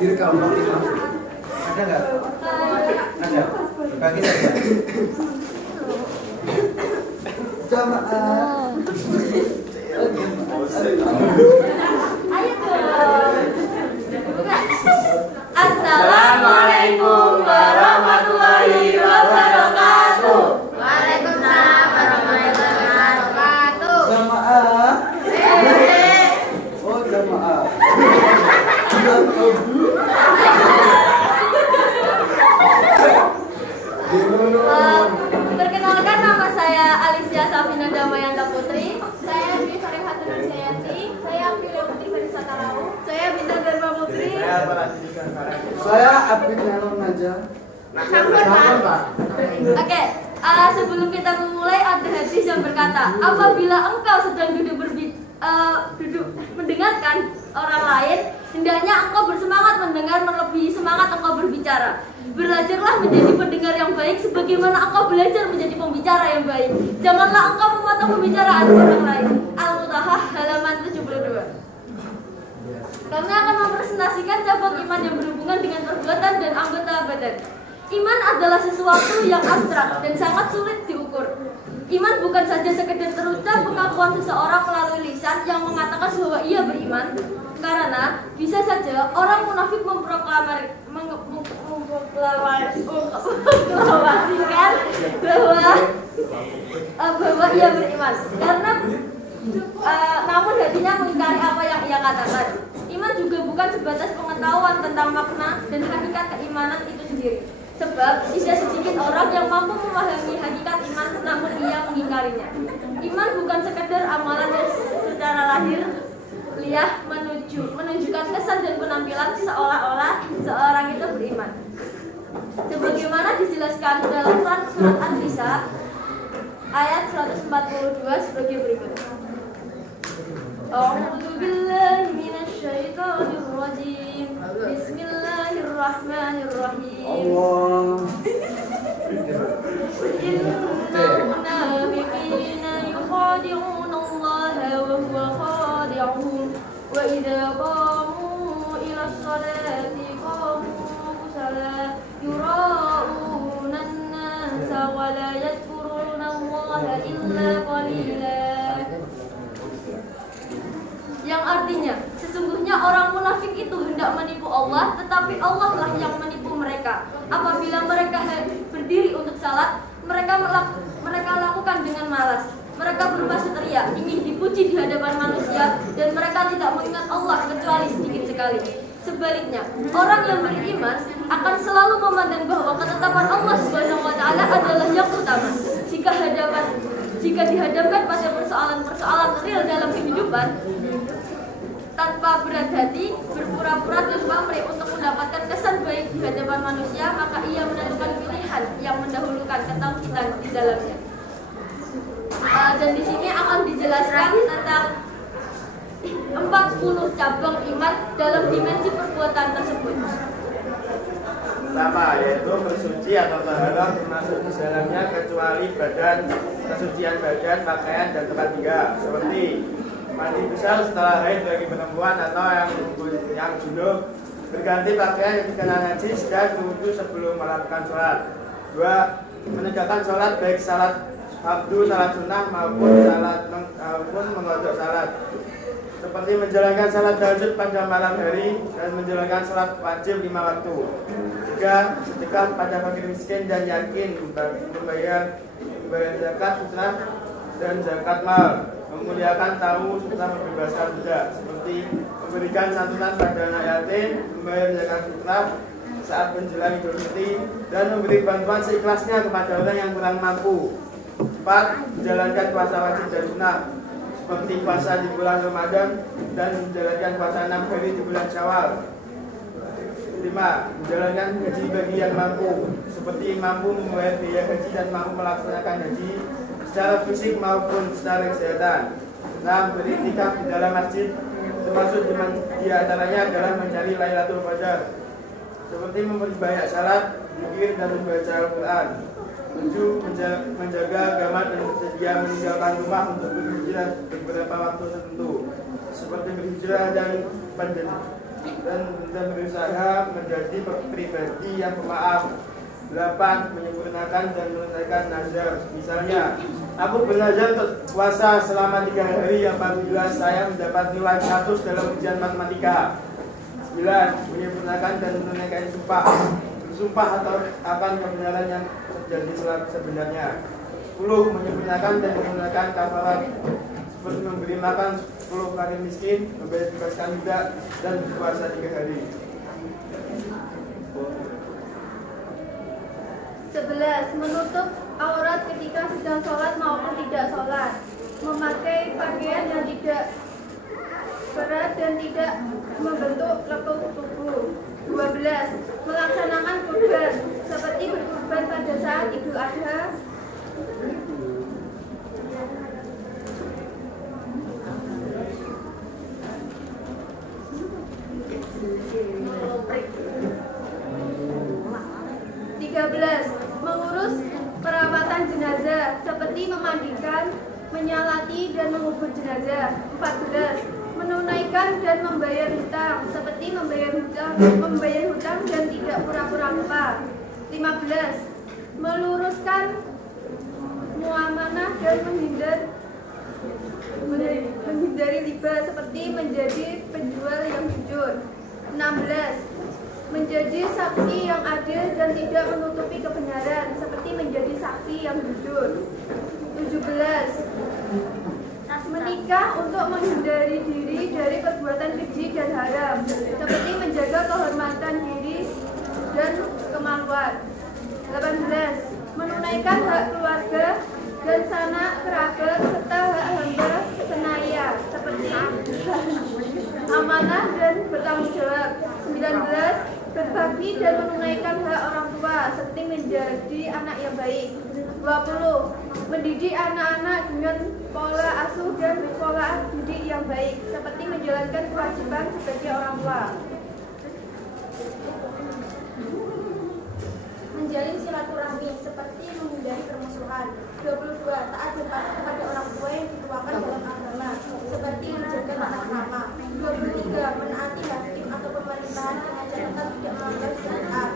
direkam ada nggak? Ada. Bagi saya. Jamaah. Ayo dong. Assalamualaikum warahmatullahi wabarakatuh. Waalaikumsalam warahmatullahi wabarakatuh. Jamaah. Oh, jamaah. Perkenalkan, nama saya Alicia Safina Damayanta Putri. Saya Dwi Farihatun Nursayanti. Saya Aprilia Putri Verisa Karau. Saya Bintang Dharma Putri. Saya Abid Nalon Naja. Oke, sebelum kita memulai ada hadis yang berkata, apabila engkau sedang duduk mendengarkan orang lain, hendaknya engkau bersemangat mendengar melebihi semangat engkau berbicara. Belajarlah menjadi pendengar yang baik sebagaimana engkau belajar menjadi pembicara yang baik. Janganlah engkau memotong pembicaraan orang lain. Al-Mutahah halaman 72. Kami akan mempresentasikan cabang iman yang berhubungan dengan perbuatan dan anggota badan. Iman adalah sesuatu yang abstrak dan sangat sulit diukur. Iman bukan saja sekedar terucap pengakuan seseorang melalui lisan yang mengatakan bahwa ia beriman, karena bisa saja orang munafik memprovokasikan bahwa ia beriman, karena namun hatinya mengingkari apa yang ia katakan. Iman juga bukan sebatas pengetahuan tentang makna dan hakikat keimanan itu sendiri. Sebab tidak sedikit orang yang mampu memahami hakikat iman namun ia mengingkarinya. Iman bukan sekedar amalan yang secara lahir liah menunjukkan kesan dan penampilan seolah-olah seorang itu beriman. Sebagaimana dijelaskan dalam Quran surat An-Nisa ayat 142 sebagai berikut. A'udzu billahi minasyaitonir rajim. Bismillahirrahmanirrahim. Allah. Innal munafiqina yukhadi'una Allah wa huwa khadi'uhum wa idza qamu ila sholati qamu kusala yura'una an-nasa wa la yadhkuruna Allah illa qalila. Yang artinya, sesungguhnya orang munafik itu hendak menipu Allah, tetapi Allah lah yang menipu mereka. Apabila mereka berdiri untuk salat, mereka lakukan dengan malas. Mereka bermaksud ria, ingin dipuji di hadapan manusia, dan mereka tidak mengingat Allah kecuali sedikit sekali. Sebaliknya, orang yang beriman akan selalu memandang bahwa ketetapan Allah Subhanahu wa Ta'ala adalah yang utama. Jika dihadapkan pada persoalan-persoalan real dalam kehidupan, tanpa berat hati, berpura-pura dan pamrih untuk mendapatkan kesan baik di hadapan manusia, maka ia menentukan pilihan yang mendahulukan ketauhidan di dalamnya. Dan di sini akan dijelaskan tentang 40 cabang iman dalam dimensi perbuatan tersebut. Pertama, yaitu bersuci atau taharah termasuk di dalamnya kecuali badan, kesucian badan, pakaian, dan tempat tinggal, seperti mandi besar setelah haid bagi perempuan atau yang junub, berganti pakaian yang terkena najis, dan wudhu sebelum melakukan sholat. 2. Menegakkan sholat baik salat fardu, salat sunnah maupun mengodok salat, seperti menjalankan salat tahajud pada malam hari dan menjalankan salat wajib 5 waktu. 3. Sedekah pada fakir miskin dan yakin membayar zakat fitrah dan zakat mal, memuliakan tamu serta membebaskan budak, seperti memberikan santunan pada anak yatim, membayar zakat fitrah saat menjelang Idul Fitri, dan memberi bantuan seikhlasnya kepada orang yang kurang mampu. 4. Menjalankan puasa wajib dan sunnah, seperti puasa di bulan Ramadan dan menjalankan puasa 6 hari di bulan Syawal. 5. Menjalankan haji bagi yang mampu, seperti mampu membayar biaya haji dan mampu melaksanakan haji secara fisik maupun secara kesehatan. 6. Beriktikaf di dalam masjid, termasuk di antaranya adalah mencari Lailatul Qadar, seperti memperbanyak salat, zikir, dan membaca Al-Quran. 7. Menjaga agama dan bersedia meninggalkan rumah untuk berhijrah beberapa waktu tertentu, seperti berhijrah dan dan berusaha menjadi pribadi yang pemaaf. 8. Menyempurnakan dan menunaikan nazar. Misalnya, aku bernazar untuk puasa selama 3 hari apabila saya mendapat nilai 100 dalam ujian matematika. 9. Menyempurnakan dan menunaikan sumpah. Bersumpah atau akan kebenaran yang terjadi sebenarnya. 10. Menyempurnakan dan menunaikan kafarat, seperti memberi makan 10 kali miskin, membebaskan budak, dan berpuasa 3 hari. 11. Menutup aurat ketika sedang sholat maupun tidak sholat. Memakai pakaian yang tidak berat dan tidak membentuk lekuk tubuh. 12. Melaksanakan kurban seperti berkurban pada saat Idul Adha. 13. Mengurus perawatan jenazah seperti memandikan, menyalati dan mengubur jenazah. 14. Menunaikan dan membayar hutang seperti membayar hutang dan tidak pura-pura lupa. 15. Meluruskan muamanah dan menghindari riba seperti menjadi penjual yang jujur. 16. Menjadi saksi yang adil dan tidak menutupi kebenaran seperti menjadi saksi yang jujur. 17. Menikah untuk menghindari diri dari perbuatan keji dan haram seperti menjaga kehormatan diri dan kemaluan. 18. Menunaikan hak keluarga dan sanak kerabat serta hak hamba senaya seperti amanah dan bertanggung jawab. 19. Berbagi dan menunaikan hak orang tua seperti menjadi anak yang baik. 20. Mendidik anak-anak dengan pola asuh dan pola didik yang baik seperti menjalankan kewajiban sebagai orang tua. Menjalin silaturahmi seperti menghindari permusuhan. 22. Taat dan patuh kepada orang tua yang dituakan dalam agama seperti menjaga tata krama. 23. Menaati hakim atau pemerintahan dengan catatan tidak melanggar syariat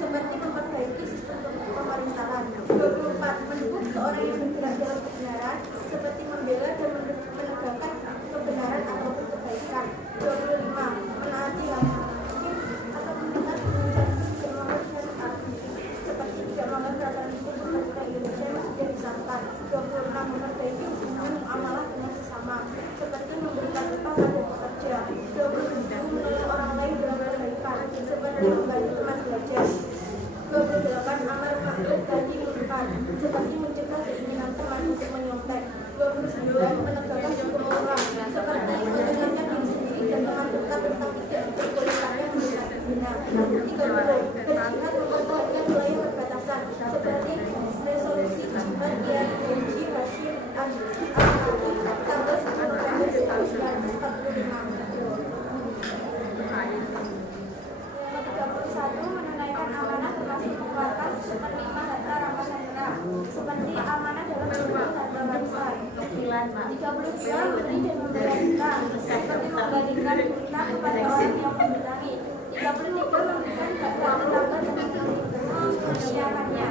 seperti memperbaiki sistem pemerintahan. 24. Mendukung seorang yang bergerak dalam kebenaran seperti membela dan menegakkan kebenaran ataupun kebaikan. 25. Menaati hakim atau pemerintahan dengan catatan tidak melanggar syariat seperti tidak melanggar peraturan hukum pemerintah Indonesia yang sudah disahkan. 26. Memperbaiki hubungan amalah dengan sesama seperti memberikan upah pada pekerja. 27. Menolong orang lain dalam kebaikan seperti membantu teman belajar. 28. Amar ma'ruf nahi munkar seperti mencegah keinginan teman untuk menyontek. 29. Menegakkan hukum orang seperti mendengarkan diri sendiri dan teman dekat tentang tidak diperbolehkannya melakukan zina. 30. Berjihad mempertahankan wilayah perbatasan seperti resolusi jihad yang diuji Hashim Al-Hadi tanggal 10 November 1945. 31. Menunaikan amanah termasuk mengeluarkan seperlima harta rampasan negara seperti amanah dalam bentuk harta warisan. 32. Memberi dan membayar hutang seperti membalikan hutang kepada orang yang membelangi. 33. Memberikan hak tetangga dengan mempersiapkannya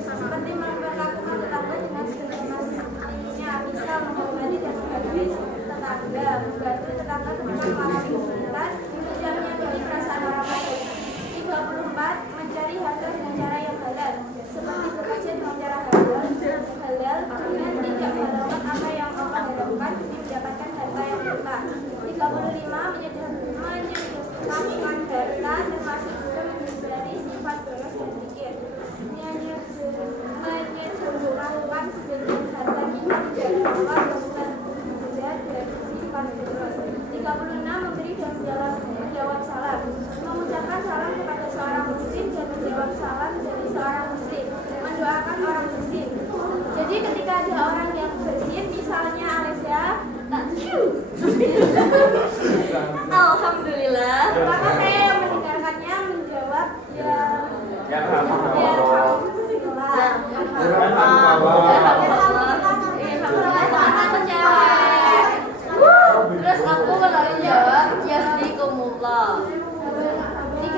seperti memperlakukan tetangga dengan segenap bisa menghormati dan menghargai tetangga, membantu tetangga dengan mengalami kesulitan dan menyakiti perasaan orang lain. 34. Mencari harta dengan cara yang halal seperti bekerja dengan cara halal dengan tidak melakukan apa yang Allah haramkan demi mendapatkan harta yang berkah. 35. Menyediakan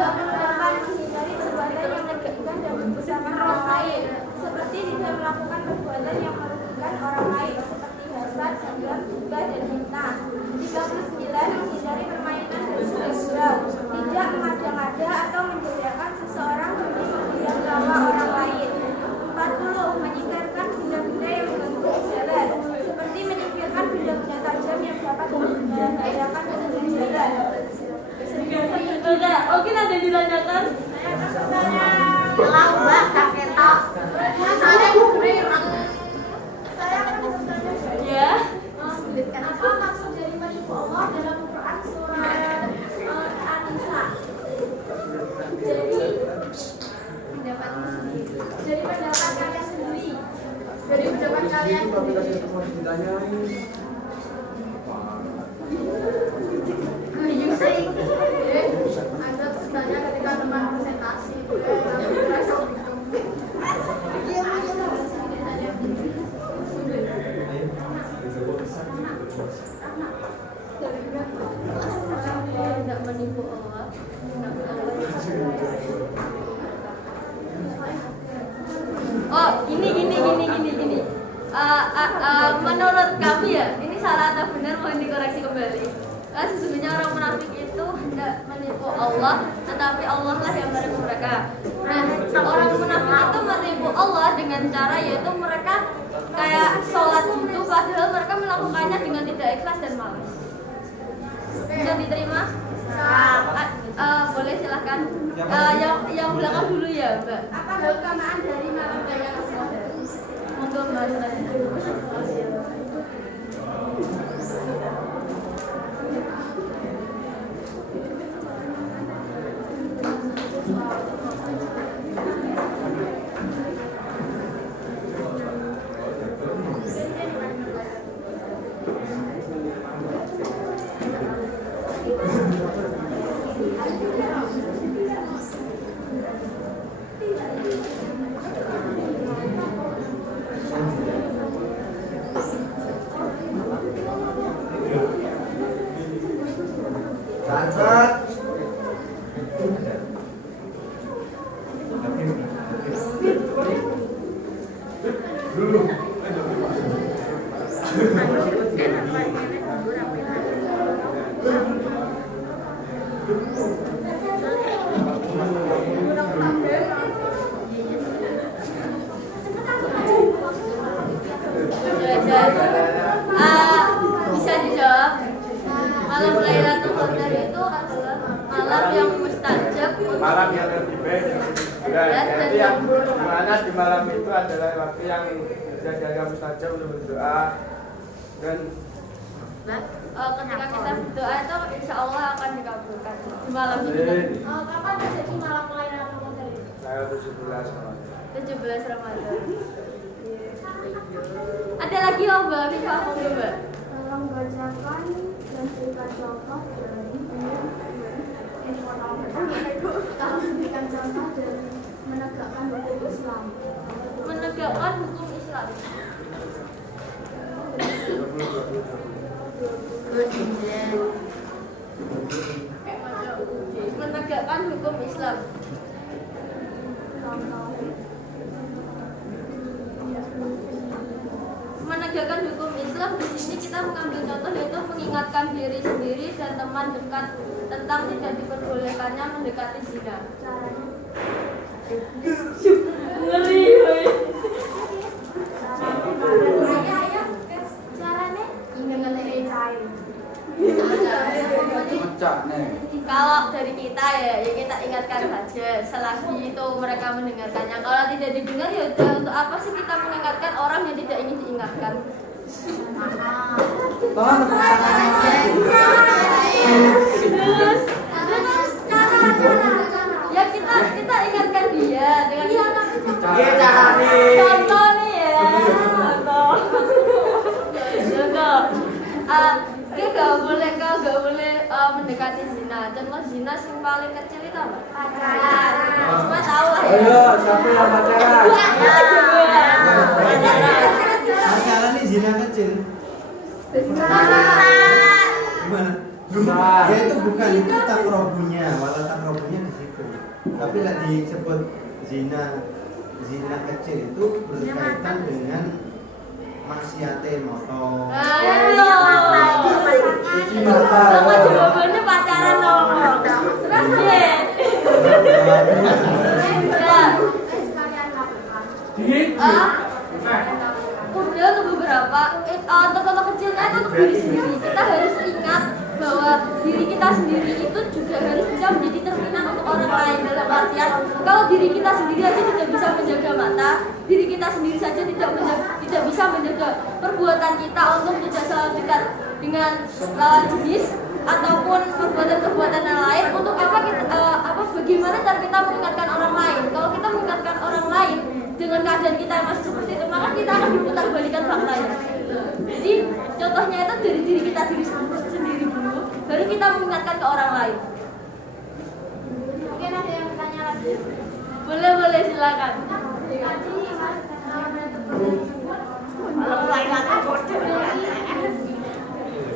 juga merupakan menghindari perbuatan yang merugikan dan membesarkan orang lain, seperti tidak melakukan perbuatan yang merugikan orang lain, seperti hasad, dendam, gibah, dan fitnah. 39. Menghindari permainan dan gurau, tidak mengada-ngada atau menjadikan seseorang demi menghindar nyawa orang lain. 40. Menyingkirkan benda-benda yang mengganggu jalan, seperti menyingkirkan benda-benda tajam yang dapat membahayakan pengguna jalan. Enggak, mungkin ada yang ditanyakan? Lambah kaketok. Saya akan bertanya. Ya. Apa maksud dari menipu Allah dalam Quran surah An-Nisa? Jadi pendapatmu sendiri. Dari pendapat kalian sendiri. Dari pendapat kalian sendiri. Ada bertanya ketika teman presentasi. Tidak menipu Allah. Oh, gini. Menurut kami ya, ini salah atau benar mohon dikoreksi kembali. Sesungguhnya orang munafik itu hendak menipu Allah, tetapi Allah lah yang menipu mereka. Nah, orang munafik itu menipu Allah dengan cara yaitu mereka kayak sholat gitu, padahal mereka melakukannya dengan tidak ikhlas dan malas. Bisa diterima? Boleh silahkan. Yang belakang dulu ya, Mbak. Apa keutamaan dari malam raya Ramadan? Monggo Mbak. Bisa dijawab. Malam Lailatul Qadar itu adalah malam yang mustajab, malam yang lebih baik dan lebih berat. Jadi yang dimana di malam itu adalah waktu yang jaga mustajab untuk berdoa dan ketika kita berdoa itu insya Allah akan dikabulkan di malam itu. Kapan terjadi malam Lailatul Qadar itu? tanggal 17 Ramadan. 17 Ramadan. Ada lagi ya Mbak Viva, monggo Mbak. Tolong bacakan dan berikan contoh dari berikan contoh dari menegakkan hukum Islam. Menegakkan hukum Islam. Menegakkan hukum Islam. Menegakkan hukum Islam di sini kita mengambil contoh yaitu mengingatkan diri sendiri dan teman dekat tentang tidak diperbolehkannya mendekati zina. Ngeri, woy. Caranya ingat cair. Pecah nih. Kalau dari kita ya kita ingatkan saja selagi itu mereka mendengarkannya. Kalau tidak didengar ya udah, untuk apa sih kita mengingatkan orang yang tidak ingin diingatkan? Tolong tepuk tangannya. Terus ya kita ingatkan dia dengan contoh nih ya. Contoh. Kau gak boleh mendekati zina. Contoh zina yang paling kecil itu apa? Pacaran. Semua tahu lah ya. Ayo, siapa yang pacaran? Pacaran nih zina kecil. Gimana? Besar. Ya itu bukan, itu takrobunya, malah takrobunya di situ. Tapi lagi disebut zina kecil itu berkaitan dengan maksiate motor. Cuci mata. Sama jawabannya pacaran dong. Terus ya. Udah untuk beberapa contoh kecilnya itu untuk diri sendiri. Kita harus ingat bahwa diri kita sendiri itu juga harus bisa menjadi cerminan untuk orang lain. Dalam artian kalau diri kita sendiri aja tidak bisa menjaga mata, diri kita sendiri saja tidak bisa menjaga perbuatan kita untuk tidak selalu dekat dengan lawan jenis ataupun perbuatan-perbuatan yang lain. Untuk apa bagaimana cara kita mengingatkan orang lain? Kalau kita mengingatkan orang lain dengan keadaan kita yang masih seperti itu, maka kita akan diputar balikan faktanya. Jadi contohnya itu dari diri kita sendiri dulu, baru kita mengingatkan ke orang lain. Mungkin ada yang bertanya lagi. Boleh silakan.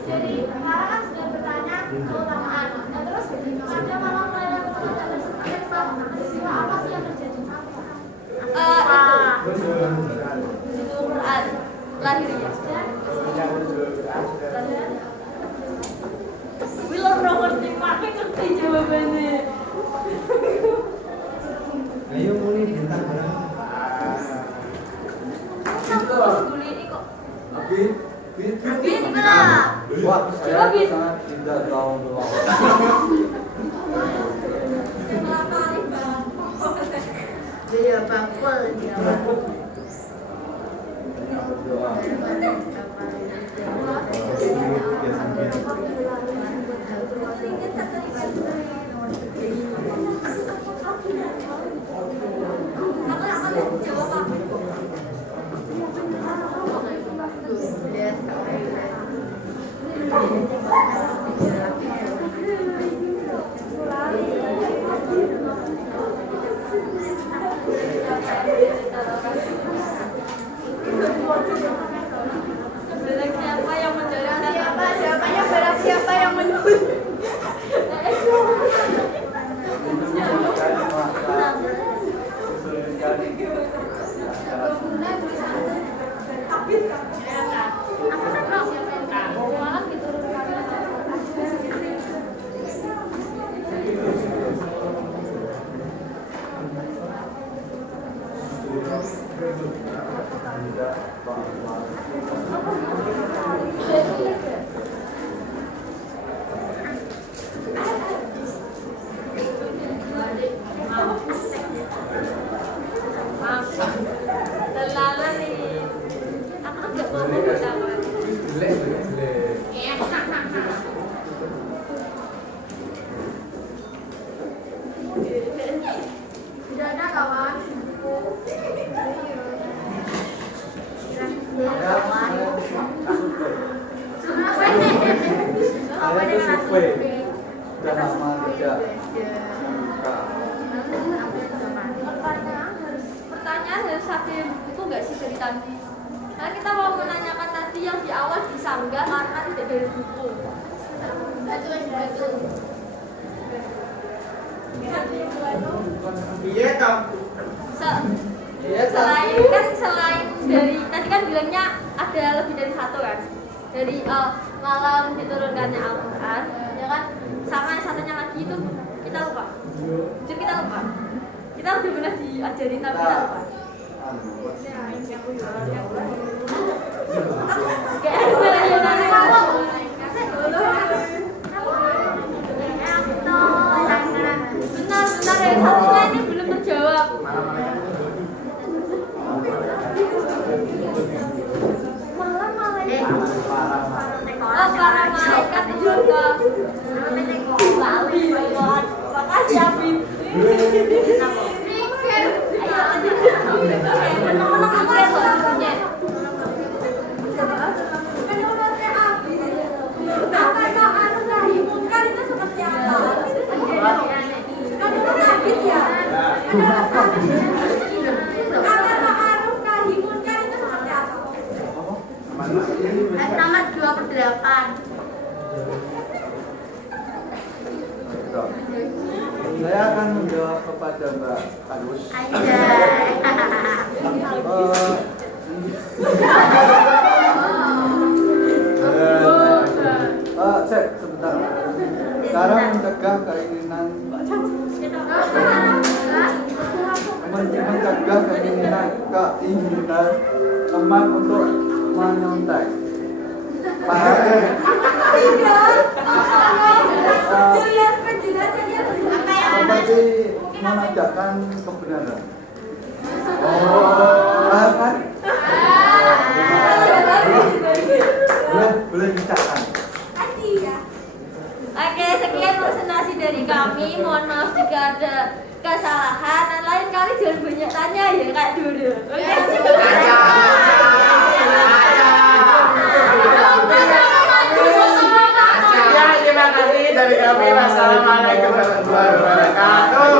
Jadi Lara kan sudah bertanya keutamaan. Nah terus ada malam Lara keutamaan tersebut peristiwa apa sih yang terjadi? Itu Quran lahirnya. Bila properti pakai ngerti jawabannya. Ayo muni bintang berapa? Wah, saya sangat tidak tahu doang. Dia bangkul dia. Berdoa. Siapa yang mendarat? Jawabannya barang siapa yang menyuruh. Terlalu nih. Aku nggak mau bersama. Tidak ada kawan. Saya tuh survei. Udah lama tidak. Pertanyaan harus sampai buku nggak sih dari tadi? Karena kita mau menanyakan tadi yang di awal disanggah karena tidak dari buku. Iya toh. Selain dari tadi kan bilangnya ada lebih dari satu kan, dari malam diturunkannya Al-Quran, ya kan, sama yang satunya lagi itu kita lupa. Kita udah pernah diajarin tapi kita lupa. Benar yang satunya ini belum terjawab. Para malaikat itu Bali. Makasih Afif. Menang-menang aku ya soalnya. Menurutnya Abi, apakah arus nahi munkar itu seperti apa? Menurut Abi ya. Menurut Abi. Apakah arus nahi munkar itu seperti apa? Nomor 2/8. Saya akan menjawab kepada Mbak Agus. Sebentar. Cara mencegah keinginan teman untuk menyontek. Seperti menegakkan kebenaran. Paham kan? Boleh dicatat. Oke, sekian presentasi dari kami. Mohon maaf jika ada kesalahan. Dan lain kali jangan banyak tanya ya kayak dulu. Oke. Ya, terima kasih dari kami. Wassalamualaikum warahmatullahi wabarakatuh.